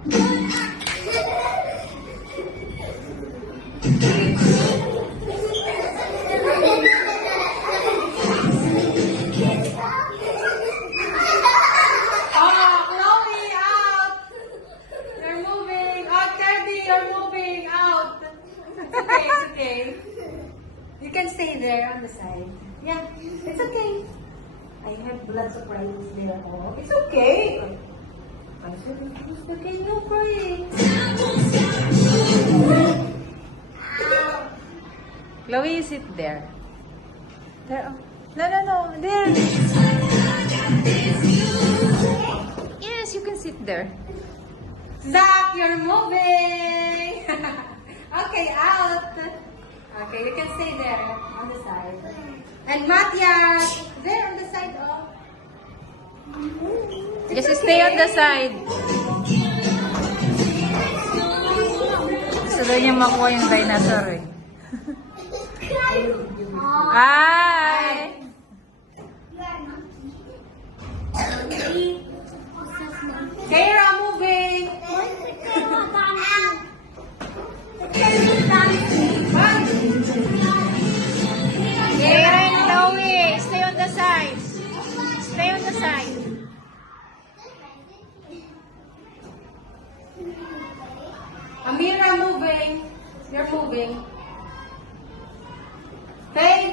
Okay. You can stay there on the side. Yeah, it's okay. I have blood surprises there. Oh, it's okay. I said it's okay, no crying. Chloe, sit there. There. No. There. Yes, you can sit there. Zach, you're moving. Okay, out. Okay, you can stay there on the side. And Matthias, there on the side. Oh. Just stay on the side. Gusto daw niya makuha yung dinosaur eh. Hi! Kara, moving! Kara and Chloe, stay on the side. Stay on the side. Amira, moving. You're moving. Hey,